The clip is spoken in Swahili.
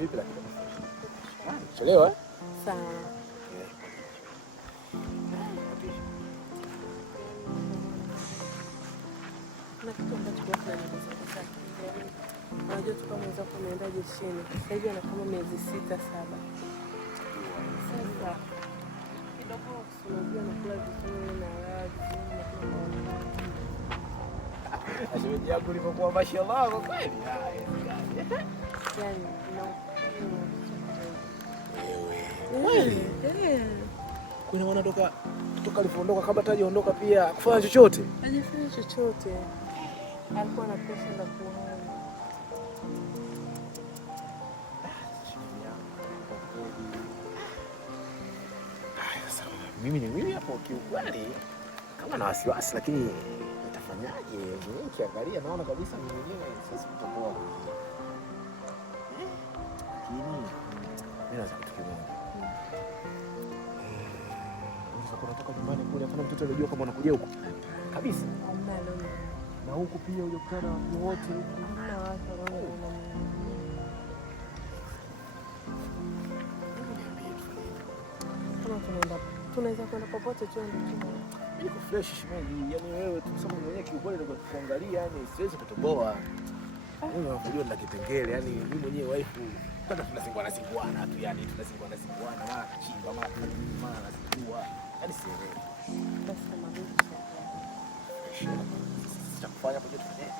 Vipi lakini? Chelewa? Sawa. Na kitu ambacho kwa kweli unajua tukamweza kuenda jeshini. Sasa hivi ana kama miezi 6-7. Sasa kidogo unajua nakula vizuri na Ashemeji yangu ulivyokuwa mashallah kwa kweli. Yaani Kweli? Kuna mwana toka alipoondoka kabla hajaondoka pia kufanya chochote. Hajafanya chochote. Alikuwa na pesa za kuhani. Mimi hapo kiukweli kama na wasiwasi, lakini nitafanyaje? Mimi kiangalia naona kabisa mimi mwenyewe sasa kutoboa. Lakini mimi naweza kutukimoja. Unatoka nyumbani kule, hapana mtoto anajua kama unakuja huko kabisa. Na huku pia hujakutana na wote huku. Na watu wanaona tunaweza kwenda popote tu ndio. Mimi niko fresh shemeji, yani wewe tu sema mwenyewe kiukweli ndio kuangalia, yani siwezi kutoboa. Wewe unajua na kitengele, yani mimi mwenyewe wife kwanza tunasingwana tu, yani tunasingwana mara chimba mara sikuwa. Yani sielewi. Basi kama mimi Sasa kufanya kwa kitu gani?